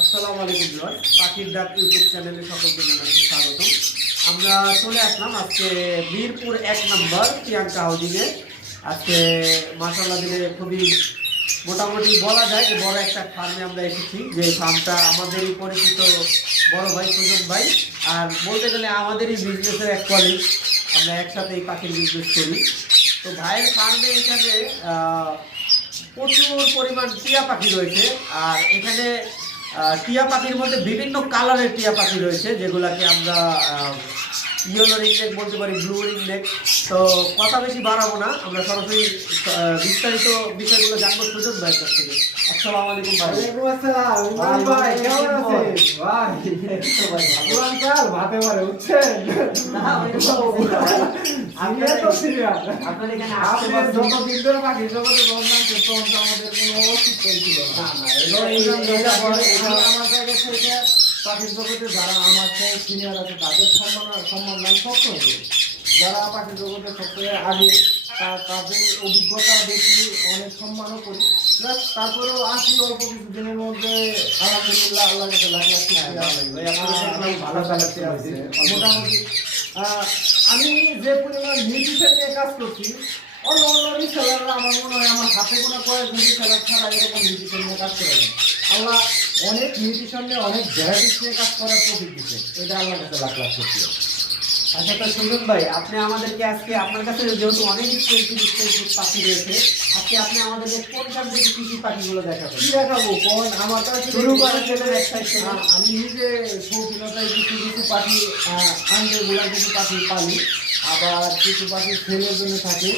আসসালামু আলাইকুম ভিউয়ার্স, পাখির ডাক ইউটিউব চ্যানেলে সকলকে জানাচ্ছি স্বাগতম। আমরা চলে আসলাম আজকে মিরপুর 1 নম্বর প্রিয়াঙ্কা হাউজিংয়ে। আজকে মাশাআল্লাহ দিলে খুবই মোটামুটি বলা যায় যে বড় একটা ফার্মে আমরা এসেছি। যে ফার্মটা আমাদেরই পরিচিত বড় ভাই সুজন ভাই, আর বলতে গেলে আমাদেরই বিজনেসের এক কলিগ। আমরা একসাথে এই পাখির বিজনেস করি। তো ভাইয়ের ফার্মে এখানে প্রচুর পরিমাণ টিয়া পাখি রয়েছে। আর এখানে টিয়া পাখির মধ্যে বিভিন্ন কালারের টিয়া পাখি রয়েছে, যেগুলাকে আমরা ইয়েলো রিংনেক বলতে পারি, ব্লু রিংনেক। তো কথা বেশি বাড়াবো না, আমরা সরাসরি বিস্তারিত বিষয়গুলো জানবো সুজন ভাইয়ের কাছ থেকে। আসসালামু আলাইকুম ভাই। ওয়ালাইকুম আসসালাম। ইমরান ভাই কেমন আছেন? ভাই তো ভাই পুরান কাল ভাতে পারে উঠছেন না ভাই, আমি তো সিরিয়াস। আপনার এখানে আপনি যত দিন ধরে পাখি জগতে বলছেন তখন তো আমাদের কোনো অস্তিত্ব ছিল না। আমার জায়গা থেকে পাখির জগতে যারা আমার থেকে সিনিয়র আছে তাদের সম্মান নাই সবসময়। যারা পাখির জগতে সবচেয়ে আগে তাদের অভিজ্ঞতা বেশি, অনেক সম্মানও করি। তারপরেও আসি অল্প কিছু দিনের মধ্যে আলহামদুলিল্লাহ আল্লাহ কাছে লাখ লাখ মোটামুটি আমি যে পরিমাণ নিউট্রিশন নিয়ে কাজ করছি, অন্য রিসেলাররা আমার মনে হয় আমার হাতে গোনা কয়েক রিসেলার ছাড়া এরকম নিউট্রিশন নিয়ে কাজ করে না। আল্লাহ অনেক নিউট্রিশন নিয়ে অনেক ভ্যারাইটিস নিয়ে কাজ করার প্রফিট দিচ্ছে, এটা আল্লাহ কাছে লাখ লাখ করছি। আচ্ছা, তো সুজন ভাই, আপনি আমাদেরকে আজকে আপনার কাছে যেহেতু অনেক স্পেসিফিক পাখি রয়েছে, আজকে আপনি আমাদেরকে কোনখান থেকে কি কি পাখিগুলো দেখাবেন? কি দেখাবো কোন আমার কাছে শুরু করার জন্য এক সাইড থেকে আমি নিজে শৌখিনতায় কিছু কিছু পাখি আনন্দের কিছু পাখি পালি, আবার কিছু পাখি ছেলের জন্য থাকে।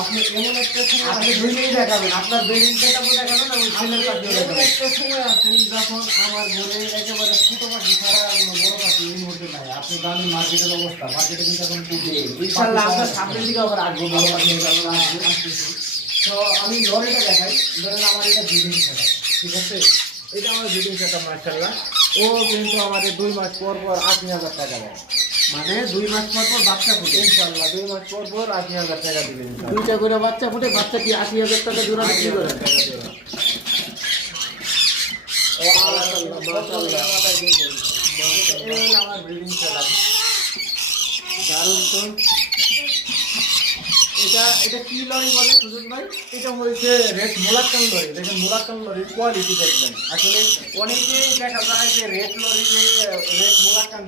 আপনি এমন একটা সময় আপনি দুইটাই দেখাবেন, আপনার বেডিং সেটআপও দেখাবেন এবং ছেলের পাখিও এমন দেখাবেন। একটা সময় আছে যখন আমার ঘরে একেবারে ছোট পাখি ছাড়া আর কোনো বড় পাখি এই মুহূর্তে নাই। আপনি জানেন মার্কেটের অবস্থা, মার্কেটে কিন্তু এখন খুব ইনশাআল্লাহ আমরা সামনের দিকে আবার আসবো বড় পাখি আসতেছি। তো আমি লরিটা দেখাই, ধরেন আমার এটা ব্রিডিং সেটআপ, ঠিক আছে? এটা আমার ব্রিডিং সেটআপ মাশাআল্লাহ। ও কিন্তু আমাদের 2 মাস পর পর 80,000 টাকা দেয়। মানে 2 মাস পর পর বাচ্চা ফুটে। ইনশাআল্লাহ 2 মাস পর পর 80,000 টাকা দিবেন। দুইটা করে বাচ্চা ফুটে, বাচ্চা কি 80,000 টাকা জোড়া বিক্রি করে? ও আল্লাহ মাশাআল্লাহ আমার ব্রিডিং সেটআপ দারুণ তো। এটা কি লরি বলে সুজন ভাই? এটা হচ্ছে রেড মোলাক্কান লরি। দেখেন মোলাক্কান লরির কোয়ালিটি দেখবেন। আসলে অনেকেই দেখা যায় যে রেড মোলাক্কান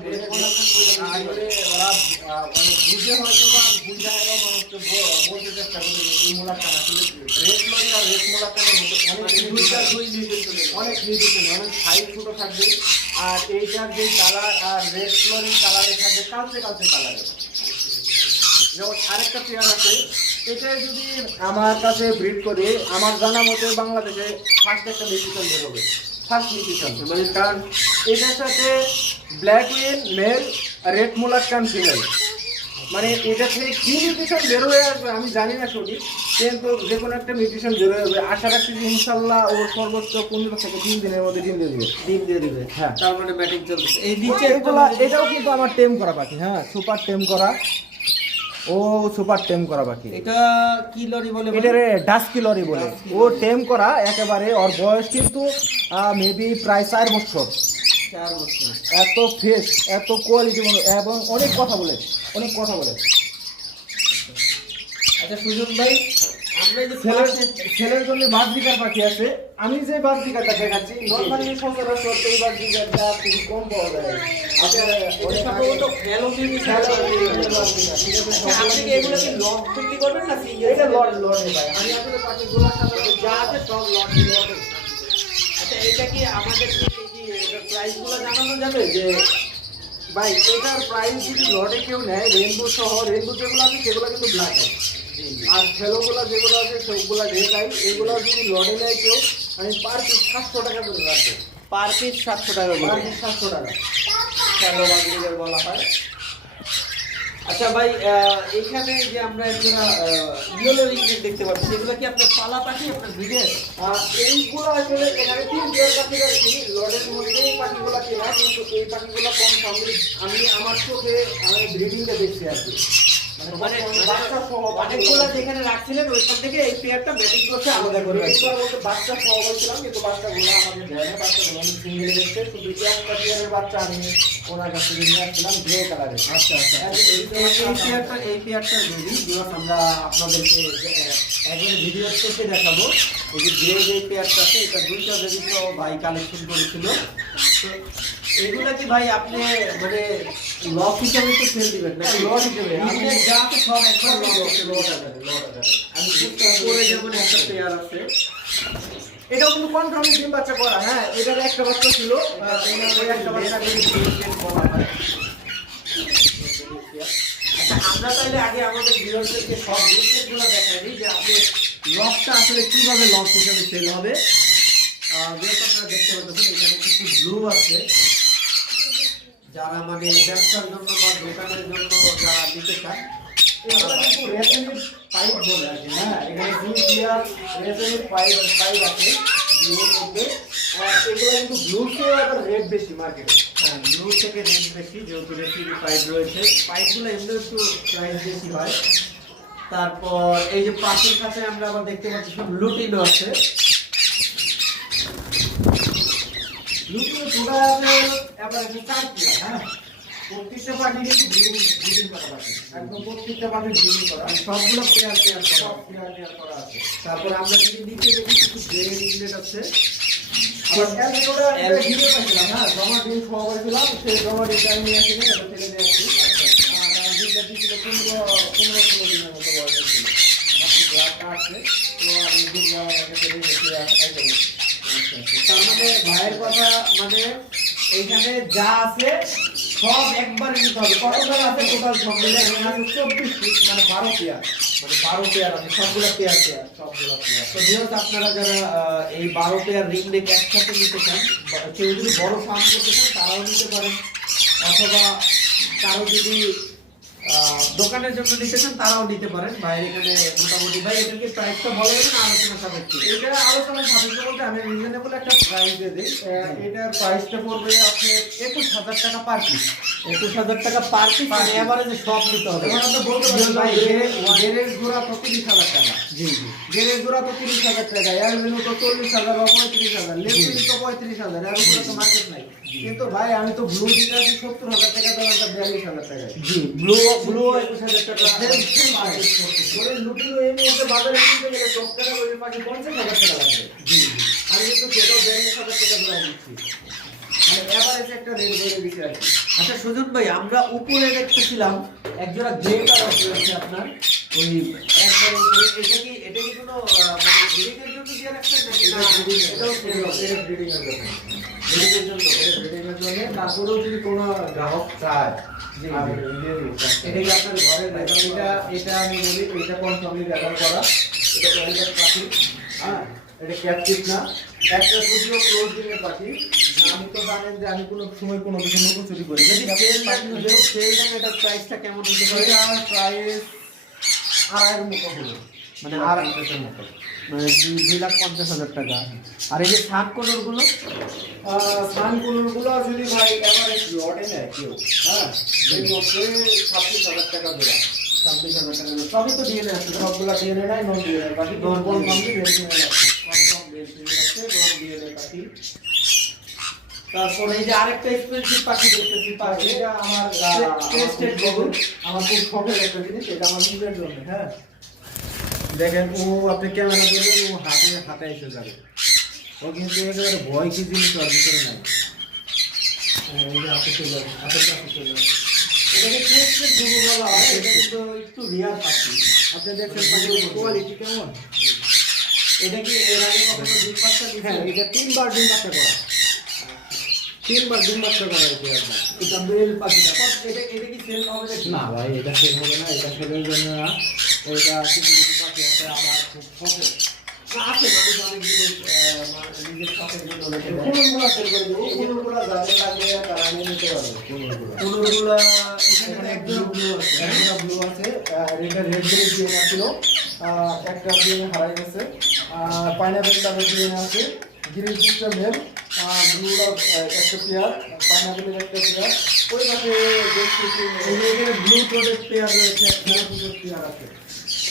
আসলে ওরা অনেক বুঝে হয়তো বা বুঝায় মানুষকে বলতে চেষ্টা করে যে এই মোলাক্কান আসলে রেড লরি আর রেড মোলাক্কানের মধ্যে অনেক নির্দিষ্ট অনেক সাইজ ছোট থাকবে। আর এইটার যে কালার আর রেড লরির কালারে থাকবে কালচে কালচে কালারের। যেমন আরেকটা পেয়ার আছে, এটা যদি আমার কাছে ব্রিড করে আমার জানা মতে বাংলাদেশে ফার্স্ট একটা মিউটিশন বের হবে। ফার্স্ট মিউটিশন মানে কারণ এটার সাথে black wing male, red Moluccan female, মানে এটা থেকে কি মিউটিশন বের হয়ে আসবে আমি জানি না সঠিক, কিন্তু যে কোনো একটা মিউটিশন বের হয়ে যাবে। আশা রাখছি যে ইনশাল্লাহ ও সর্বোচ্চ 15 থেকে 3 দিনের মধ্যে ডিম দিয়ে দিবে। ডিম দিয়ে দিবে, হ্যাঁ। তার মানে ব্যাটিং চলছে। এই নিচে এটাও কিন্তু আমার টেম করা পাখি। হ্যাঁ, সুপার টেম করা। ও সুপার টেম করা পাখি। এটা কি লরি বলে? এটারে ডাস্কি লরি বলে। ও টেম করা একেবারে। ওর বয়স কিন্তু মেবি প্রায় 4 বছর। 4 বছর। এত ফ্রেশ, এত কোয়ালিটি এবং অনেক কথা বলে। আচ্ছা সুজন ভাই, আমরা এই যে ছেলের জন্য বাজবিকার পাখি আছে। আমি যে বাজবিকারটা দেখাচ্ছি নর্মালি সচরাচর এই বাজবিকারটা খুব কম পাওয়া যায়। আচ্ছা, এটা সম্ভবত ফেলোমিনি আপনি কি এগুলো কি লট বিক্রি করবেন না সিঙ্গেল? এটা লটে ভাই। আমি আসলে পাখিগুলোর সাথে যা আছে সব লটে। আচ্ছা, এটা কি আমাদের কি প্রাইসগুলো জানানো যাবে? যে ভাই এটার প্রাইস যদি লটে কেউ নেয়, রেনবো সহ, রেনবো যেগুলো আছে সেগুলো কিন্তু ব্ল্যাক আই, আর ফেলোগুলো যেগুলো আছে সেগুলো রেড আই। এগুলো যদি লটে নেয় কেউ, আমি পার পিস 700 টাকা করে রাখবো। পার পিস 700 টাকা করে। পার পিস 700 টাকা ফেলো বাজরিগার বলা হয়। আচ্ছা ভাই, এখানে যে আমরা একটা ইয়েলো রিংনেক দেখতে পাচ্ছি, এগুলো কি আপনার পালা পাখি, আপনার ব্রিডের? এইগুলো আসলে এখানে 3 পেয়ার পাখি রাখছি। লটের মধ্যেই পাখিগুলো কেনা, কিন্তু এই পাখিগুলো কম সামনে আমি আমার চোখে আমি ব্রিডিংটা দেখছি আর কি। মানে বাচ্চা সহ অনেকগুলো যেখানে রাখছিলেন ওইখান থেকে এই পেয়ারটা ব্যাটিং করছে আলাদা করে রাখছে। বাচ্চা সহ বলছিলাম, কিন্তু বাচ্চাগুলো আমাদের দেয় না, বাচ্চাগুলো আমি সিঙ্গেল রেখে শুধু একটা পেয়ারের বাচ্চা আমি ওনার কাছ থেকে নিয়ে আসছিলাম গ্রে কালারের। আচ্ছা আচ্ছা, এই পেয়ারটার ভিডিও আমরা আপনাদেরকে একবার ভিডিও শেষে দেখাবো। এই যে গ্রে যে পেয়ারটা আছে এটা দুইটা বেবি তো ভাই কালেকশন করেছিল। তো এগুলা কি ভাই আপনি মানে লক হিসাবে তো সেল দিবেন না? লট হিসেবে আমি যা আছে সব একবার লক আকারে। আমি করে যেমন একটা পেয়ার আছে এটাও কিন্তু কনফার্মলি ডিম বাচ্চা করা। হ্যাঁ, এটার একটা বাচ্চা ছিল, ওই একটা বাচ্চা বলা হয়। আচ্ছা, আমরা তাহলে আগে আমাদের ভিউয়ারদেরকে সব রিপোর্টগুলো দেখাই দিই যে আপনি লকটা আসলে কিভাবে লক হিসেবে সেল হবে। যেহেতু আপনারা দেখতে পাচ্ছেন এখানে কিছু ব্লু আছে, যারা মানে ব্যবসার জন্য বা দোকানের জন্য যারা নিতে চান এগুলো কিন্তু রেসেনিক পাইপ বলে আর কি। হ্যাঁ, এখানে 2 টিয়ার রেসেনিক পাইপ আছে ব্লুর মধ্যে। এগুলো কিন্তু ব্লু চেয়ে আবার রেট বেশি মার্কেটে। হ্যাঁ, ব্লু থেকে রেট বেশি, যেহেতু রেসিপি পাইপ রয়েছে, পাইপগুলো এমনি একটু প্রাইস বেশি হয়। তারপর এই যে পাশের কাছে আমরা আবার দেখতে পাচ্ছি সব লুটিনও আছে। লুটিনো টোটা আছে এবার একটু 4 টিয়ার। হ্যাঁ, প্রত্যেকটা পাখি কিন্তু ব্রিডিং করা পাখি, একদম প্রত্যেকটা পাখি ব্রিডিং করা, সবগুলো পেয়ার পেয়ার করা। সব টিয়ার করা আছে। তারপর আমরা যদি নিচে দেখি কিছু গ্রে ইংলেট আছে। আবার এলবিনোটা একটা ভিডিও পাইছিলাম। হ্যাঁ, জমা ডিম খাওয়া করেছিলাম, সেই জমা ডিমটা আমি নিয়ে আসিনি, এটা ফেলে দিয়ে আসছি। কারণ ডিমটা দিয়েছিল 15 দিনের মতো বয়স ছিল। মাত্র গ্রাফটা আছে, তো আমি ডিম দেওয়ার আগে ফেলে রেখে আসতে। তার মানে ভাইয়ের কথা মানে এইখানে যা আছে সব একবার নিতে হবে। কতটা আছে টোটাল সব মিলে? এখানে আছে 24 পিস, মানে 12 পেয়ার। মানে 12 পেয়ার আছে, সবগুলো পেয়ার পেয়ার। সবগুলো পেয়ার। তো যেহেতু আপনারা যারা এই 12 পেয়ার রিং নেক একসাথে নিতে চান, কেউ যদি বড় ফার্ম করতে চান তারাও নিতে পারেন, অথবা কারো যদি দোকানের জন্য নিতে চান তারাও নিতে পারেন। ভাইয়ের এখানে মোটামুটি ভাই এটার কি প্রাইসটা বলা যাবে না আলোচনা সাপেক্ষে? এটা আলোচনা সাপেক্ষে বলতে আমি রিজনেবল একটা প্রাইস দিয়ে দিই। এটার প্রাইসটা পড়বে আপনার 21,000 টাকা পার পিস। 21,000 টাকা পার পিস, মানে এভারেজে সব নিতে হবে। এখন আমরা বলতে পারি ভাই গেরের জোড়া তো 30,000 টাকা। জি জি। গেরের জোড়া তো 30,000 টাকা, এলবিনো তো 40,000 বা 35,000, লেবুলি তো 35,000, এর উপরে তো মার্কেট নাই। কিন্তু ভাই আমি তো ব্লু দিতে আছি 70,000 টাকা, দামটা 42,000 টাকা। জি, ব্লু 21,000 টাকা। ওরে লুটিনো এই মুহূর্তে বাজারে কিনতে গেলে টপকাটা ওই পাখি 50,000 টাকা লাগবে। জি জি। আমি কিন্তু সেটাও 42,000 টাকা ধরে দিচ্ছি। মানে এভারেজ একটা রেট বলে দিচ্ছি আর কি। আচ্ছা সুজন ভাই, আমরা উপরে দেখতেছিলাম একজোড়া গ্রে কালার রয়েছে আপনার, ওই একবার উপরে। এটা কি কোনো মানে ব্রিডিং এর জন্য দিয়ে রাখছেন নাকি? না, এটাও এটা ব্রিডিং এর জন্য। ব্রিডিং এর জন্য। এটা ব্রিডিং এর জন্য, তারপরেও যদি কোনো গ্রাহক চায় জি, আমি জি। দিয়ে দিই। এটা কি আপনার ঘরে এটা আমি বলি, এটা কনফার্মলি ব্যবহার করা। এটা ওয়েলবেট পাখি। হ্যাঁ, এটা ক্যাপটিভ না, একটা যদিও ক্লোজ দিনের পাখি। আমি তো জানেন যে আমি কোনো সময় কোনো কিছু লুকোচুরি করি। যদি সেল দাম এটার প্রাইসটা কেমন হতে পারে? এটা আমার প্রাইস 2.5 মতো হলো, মানে আর আর মতো। মানে 2,50,000 টাকা। আর এই যে সাত কলর গুলো সানকুলগুলো যদি ভাই এভারেজ লটে নেয় কেউ, হ্যাঁ, এই মধ্যে 26,000 টাকা জোড়া। 26,000 টাকা। সবই তো দিয়ে আছে। সবগুলা ডিএনএ নাই, নন ডিএনএ পাখি। Non নন DNA কনফার্মলি ডিএনএ কনফার্ম বেশি আছে, নন ডিএনএ পাখি। তারপর এই যে আরেকটা এক্সপেন্সিভ পাখি দেখতেছি, পাখি এটা আমার টেস্টেড গুগল। আমার খুব শখের একটা জিনিস, এটা আমার নিজের জন্য। হ্যাঁ, দেখেন ও আপনি ক্যামেরা দিলে ও হাতে হাতে এসে যাবে। ও কিন্তু একেবারে ভয় কি জিনিস ওর ভিতরে নাই। এই যে হাতে চলে যাবে, হাতের কাছে চলে যাবে। এটাকে টেস্টেড গুগল বলা হয়। এটা কিন্তু একটু রিয়ার পাখি। আপনি দেখছেন পাখির কোয়ালিটি কেমন। এটা কি এর আগে কখনো ডিম বাচ্চা দিছে? হ্যাঁ, এটা 3 বার ডিম বাচ্চা করা, 3 বার ডিম বাচ্চা করা হয়েছে একবার। এটা মেল পাখিটা। এটা কি সেল হবে নাকি? না ভাই, এটা সেল হবে না, এটা সেলের জন্য না। এটা কিছু কিছু পাখি আছে আমার খুব শখের। না, আছে মানুষ অনেক জিনিস নিজের শখের জন্য রেখে দেয়। কোনগুলো সেল করে দেবো, কোনগুলো যাদের লাগবে তারা নিয়ে নিতে পারবে। কোনগুলো এখানে একদম ব্লু আছে। একটা ব্লু আছে, এটা রেড গ্রে ডিএনএ ছিল, একটা ডিএনএ হারাই গেছে। পাইনাপেল কালার ডিএনএ আছে, গ্রিন চিকটা মেল, ব্লুটা একটা পেয়ার, পাইনাপেলের একটা পেয়ার, ওই পাশে ব্লু টোনের পেয়ার রয়েছে, পেয়ার আছে।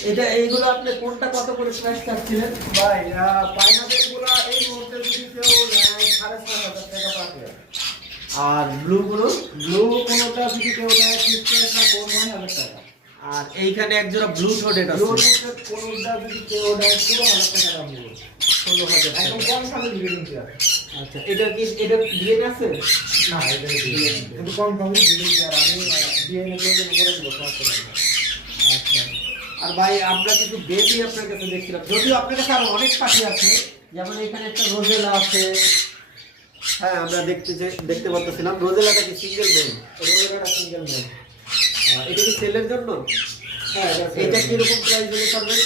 এটা এইগুলো আপনি কোনটা কত করে প্রাইস চাচ্ছিলেন? ভাই পাইনাপেল গুলা এই মুহূর্তে যদি কেউ নেয় 6,500 টাকা পার পেয়ার। আর ব্লু গুলো? ব্লু কোনোটা যদি কেউ নেয় 9,000 টাকা। আর এইখানে এক জোড়া ব্লু টোডেড ব্লু আছে, কোনোটা যদি কেউ নেয় 16,000 টাকা দাম হবে। 16,000 টাকা। একদম কম সামনে ডিগ্রি পেয়ার। আচ্ছা, এটা কি এটা ডিএনএ আছে? না, এটা ডিগ্রি কিন্তু কম দামে ডিগ্রি পেয়ার। আমি ডিএনএ করে দেবো সমস্যা নেই। আচ্ছা। আর ভাই আমরা কিন্তু বেবি আপনার কাছে দেখছিলাম, যদিও আপনার কাছে আরো অনেক পাখি আছে, যেমন এখানে একটা রোজেলা আছে। হ্যাঁ, আমরা দেখতে পাচ্ছিলাম রোজেলাটা কি সিঙ্গেল মেল? রোজেলাটা সিঙ্গেল মেল। এটা কি সেলের জন্য? হ্যাঁ, এটা কিরকম প্রাইস হলে পারবেন?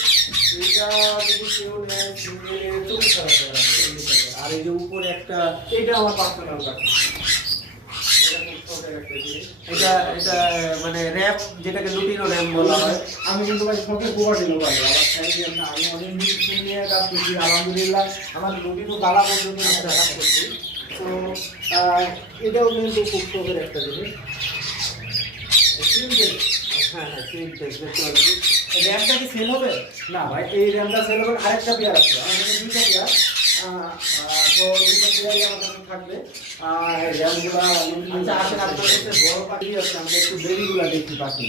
এটা যদি কেউ নেয় সিঙ্গেলে 40,000 টাকা দাম হবে। আর এই যে উপরে একটা, এটা আমার পার্সোনাল কাছে। এটা খুব ছোট একটা জিনিস। এটা এটা মানে র‍্যাপ, যেটাকে লুটিনো র‍্যাপ বলা হয়। আমি কিন্তু ভাই শখে গোয়া দিল ভাই আমার চাইলে না, আমি অনেক মিউজিক নিয়ে কাজ করছি আলহামদুলিল্লাহ, আমার রুটিনও গালা পর্যন্ত নিয়ে কাজ করছি। তো এটাও কিন্তু খুব শখের একটা জিনিস। হ্যাঁ হ্যাঁ, দেখতে পাচ্ছি। র‍্যাপটা কি সেল হবে? না ভাই, এই র্যামটা সেল হবে। আরেকটা পেয়ার আছে আমার কাছে, দুইটা পেয়ার। তো দুইটা পেয়ারই আমার কাছে থাকবে। র্যামগুলা আচ্ছা, আসেন আপনার কাছে বড় পাখি আছে, আমরা একটু বেবিগুলা দেখি পাখি।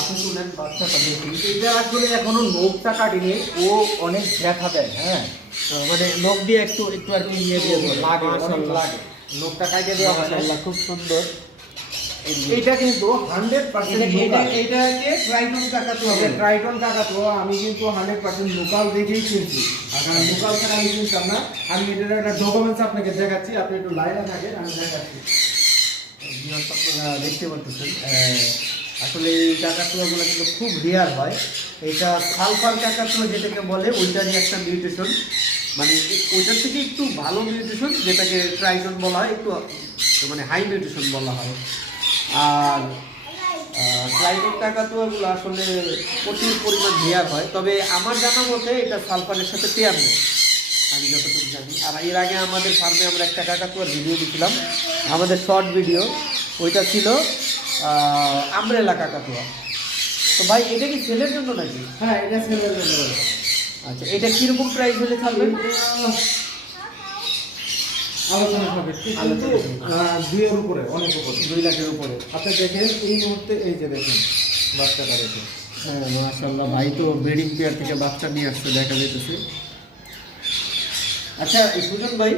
আপনি শুনেন বাচ্চাটা দেখি। এটা আসলে এখনো নোখটা কাটিনি, ও অনেক ব্যথা দেয়। হ্যাঁ, মানে নখ দিয়ে একটু একটু আর কি নিয়ে দিয়ে দেবো। লাগে, অনেক মাশাআল্লাহ। লাগে। নোখটা কাটিয়ে দেওয়া হয় না। মাশাআল্লাহ, খুব সুন্দর। এটা কিন্তু 100% এটাকে ট্রাইটন কাকাতুয়া বলে। ট্রাইটন কাকাতুয়া। আমি কিন্তু 100% লোকাল দেখেই কিনছি। আর লোকাল ছাড়া আমি কিনতাম না। আমি এটার একটা ডকুমেন্টস আপনাকে দেখাচ্ছি, আপনি একটু লাইনে থাকেন, আমি দেখাচ্ছি। আপনারা দেখতে পাচ্ছেন, আসলে এই কাকাতুয়াগুলো কিন্তু খুব রেয়ার হয়। এটা সালফার কাকাতুয়া যেটাকে বলে, ওইটারই একটা মিউটেশন, মানে ওইটার থেকে একটু ভালো মিউটেশন, যেটাকে ট্রাইটন বলা হয়, একটু মানে হাই মিউটেশন বলা হয়। আর ট্রাইটন কাকাতুয়াগুলো আসলে প্রচুর পরিমাণ রেয়ার হয়, তবে আমার জানা মতে এটা সালফারের সাথে পেয়ার নেই, আমি যতটুকু জানি। আর এর আগে আমাদের ফার্মে আমরা একটা কাকাতুয়ার ভিডিও দিয়েছিলাম, আমাদের শর্ট ভিডিও, ওইটা ছিল আমব্রেলা কাকাতুয়া। তো ভাই এটা কি সেলের জন্য নাকি? হ্যাঁ, এটা সেলের জন্য। আচ্ছা, এটা কিরকম প্রাইস হলে ছাড়বেন? আলোচনা হবে কিন্তু 2 এর উপরে, অনেক উপরে, 2 লাখের উপরে। আপনি দেখেন এই মুহূর্তে, এই যে দেখেন বাচ্চাটা দেখেন। হ্যাঁ, মাশাআল্লাহ, ভাই তো ব্রিডিং পেয়ার থেকে বাচ্চা নিয়ে আসছে, দেখা যাইতেছে। আচ্ছা, এই সুজন ভাই,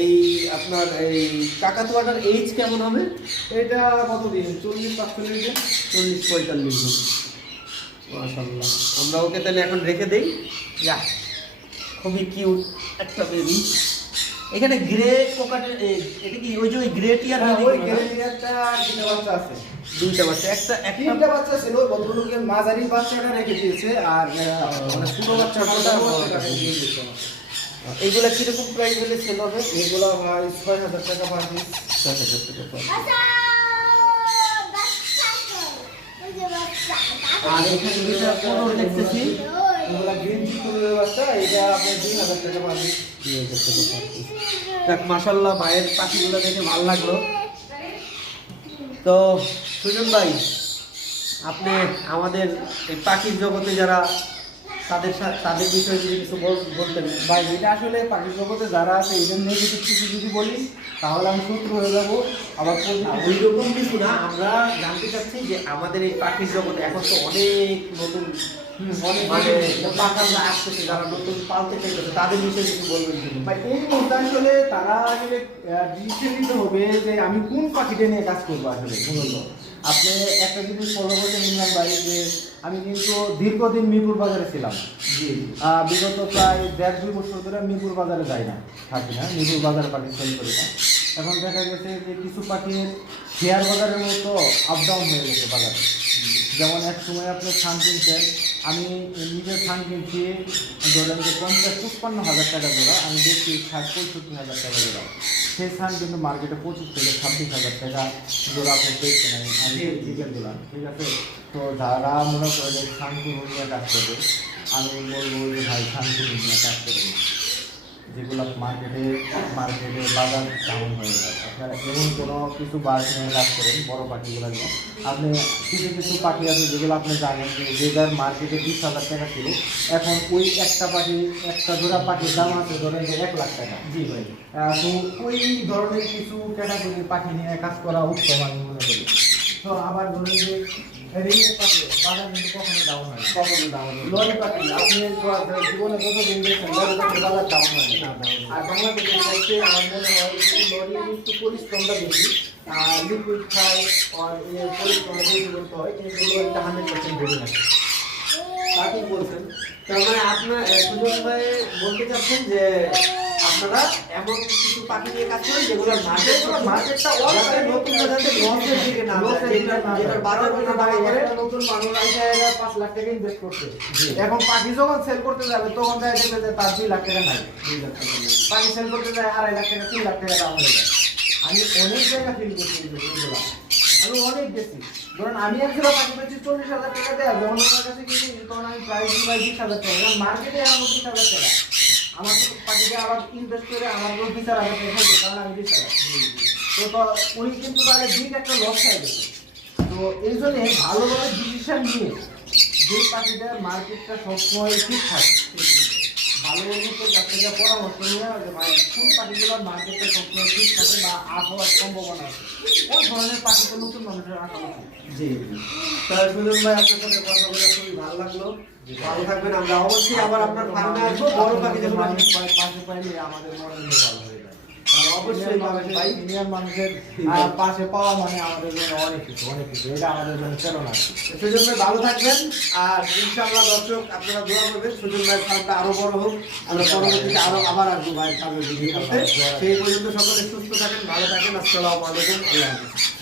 এই আপনার এই কাকাতুয়াটার এইজ কেমন হবে? এটা কতদিন? 40-45 দিন। 40-45 দিন। মাশাআল্লাহ, আমরা ওকে তাহলে এখন রেখে দেই। যা, খুবই কিউট একটা বেবি। এখানে গ্রে কোকাটের, এটা কি ওই যে ওই গ্রে টিয়ার? ওই গ্রেডিয়ারটা দুটো বাচ্চা আছে। 2টা বাচ্চা, একটা তিনটা বাচ্চা ছিল, ভদ্রলোকের মাঝারি বাচ্চাটা রেখে দিয়েছে, আর মানে ছোট বাচ্চাটা রেখে দিয়েছে। এইগুলা কিরকম প্রাইস হলে সেল হবে? এগুলো ভাই 6,000 টাকা পার পিস। 6,000 টাকা পার। আর এখানে যেটা কোনর দেখতেছি, এগুলো গ্রিন চিকুনের বাচ্চা, এটা আপনি 2,000 টাকা পার পিস। 2,000 টাকা পার পিস। দেখ, মাশাআল্লাহ, ভাইয়ের পাখিগুলো দেখে ভালো লাগলো। তো সুজন ভাই, আপনি আমাদের এই পাখির জগতে যারা, তাদের বিষয়ে যদি কিছু বলতেন। ভাই, এটা আসলে পাখির জগতে যারা আছে, এদের নেগেটিভ কিছু যদি বলি তাহলে আমি শত্রু হয়ে যাবো। আবার ওই রকম কিছু না, আমরা জানতে চাচ্ছি যে আমাদের এই পাখির জগতে এখন তো অনেক নতুন মানে পাখারা আসতেছে, যারা নতুন পালতে চাইতেছে, তাদের বিষয়ে কিছু বলবেন কিন্তু। ভাই, এই মুহূর্তে আসলে তারা আসলে ডিসিশন নিতে হবে যে আমি কোন পাখিটা নিয়ে কাজ করবো। আসলে মূলত আপনি একটা জিনিস ফলো করছেন ইমরান ভাই, যে আমি কিন্তু দীর্ঘদিন মিরপুর বাজারে ছিলাম। জি, বিগত প্রায় 1.5-2 বছর ধরে মিরপুর বাজারে যাই না, থাকি না, মিরপুর বাজারে পাখি সেল করি না। এখন দেখা গেছে যে কিছু পাখির শেয়ার বাজারের মতো আপ ডাউন হয়ে গেছে বাজারে। যেমন এক সময় আপনি ছান কিনছেন, আমি নিজের ছান কিনছি ধরেন যে 50-55 হাজার টাকা জোড়া, আমি দেখছি 60-65 হাজার টাকা জোড়া। সেই ছান কিন্তু মার্কেটে 25-26 হাজার টাকা জোড়া আপনি দেখছেন। আমি চিকেন জোড়া, ঠিক আছে। তো যারা মনে করে যে ছান কিনে নিয়ে কাজ করবে, আমি বলবো যে ভাই ছান কিনে নিয়ে কাজ করবে। যেগুলো মার্কেটে বাজার ডাউন হয়ে যায়। আপনারা এমন কোনো কিছু বাস নিয়ে কাজ করেন বড় পাখিগুলো নিয়ে, আপনি কিছু পাখি আছে যেগুলো আপনি জানেন যে যার মার্কেটে 20,000 টাকা ছিল, এখন ওই একটা জোড়া পাখির দাম আছে ধরেন যে 1 লাখ টাকা। জি ভাই। তো ওই ধরনের কিছু ক্যাটাগরির পাখি নিয়ে কাজ করা উত্তম আমি মনে করি। তো আবার ধরেন যে রিংয়ের পাখি বাজার কিন্তু কখনো ডাউন হয় না। কখনো দাম লরি পাখি আপনি জীবনে যতদিন দেখছেন লরি পাখি বাজার ডাউন হয় না। আর বাংলাদেশের মধ্যে আমার মনে হয় লরি একটু পরিশ্রমটা বেশি, লিকুইড খায় আর পরিশ্রমটা বেশি করতে হয়, কিন্তু লরিটা 100% বেড়ে থাকে। তা ঠিক বলছেন। তার মানে আপনার সুজন ভাই বলতে চাচ্ছেন যে আপনারা এমন কিছু পাখি নিয়ে কাজ করেন যেগুলো মার্কেটটা যাতে নতুন বাজারে লসের দিকে না যায়, যেটার বাজার মূল্য দাঁড়া করে নতুন মানুষ আইসা 5 লাখ টাকা ইনভেস্ট করছে। এখন পাখি যখন সেল করতে যাবে তখন দেখা যাবে যে তার 2 লাখ টাকা নাই। 2 লাখ টাকা নেয়। পাখি সেল করতে যায় 2.5 লাখ টাকা 3 লাখ টাকা দাম হয়ে যায়। আমি অনেক জায়গা ফিল করছি এইগুলো, আমি অনেক গেছি। ধরুন আমি একজোড়া পাখি পেয়েছি 40,000 টাকা দেওয়া, যখন আমার কাছে কিনি তখন আমি প্রাইস দিই 20,000 টাকা, কারণ মার্কেটে এখন 20,000 টাকা। আমার তো পাখিটা আবার ইনভেস্ট করে আমার 20,000 টাকা খাইছে, কারণ আমি 20,000। তো উনি কিন্তু তাহলে বিগ একটা লস খাই গেছে। তো এই জন্য ভালোভাবে ডিসিশন নিয়ে যে পাখিটার মার্কেটটা সবসময় ঠিক থাকে, ভালো লোকের কাছ থেকে পরামর্শ নিয়ে যে কোন পাখিগুলোর মার্কেটটা সবসময় ঠিক থাকে বা আপ হওয়ার সম্ভাবনা আছে, কোন ধরনের পাখিটা নতুন মানুষের রাখা উচিত। জি জি। তাহলে সুজন ভাই আপনার সাথে কথা বলে খুবই ভালো লাগলো। ভালো থাকবেন। আমরা অবশ্যই আবার আপনার ফার্মে আসবো। বড় পাখি যখন মানুষ পাশে পাইলে আমাদের মনে ভালো হয়ে যায়। অবশ্যই পাবেন ভাই। সিনিয়র মানুষের পাশে পাওয়া মানে আমাদের জন্য অনেক কিছু, এটা আমাদের জন্য প্রেরণা। সুজন ভাই ভালো থাকবেন। আর ইনশাআল্লাহ দর্শক আপনারা দোয়া করবেন সুজন ভাই ফার্মটা আরো বড় হোক। আমরা পরবর্তীতে আবার আসবো ভাই ফার্মে ভিডিও করতে। সেই পর্যন্ত সকলে সুস্থ থাকেন, ভালো থাকেন। আসসালামু আলাইকুম। আল্লাহ হাফেজ।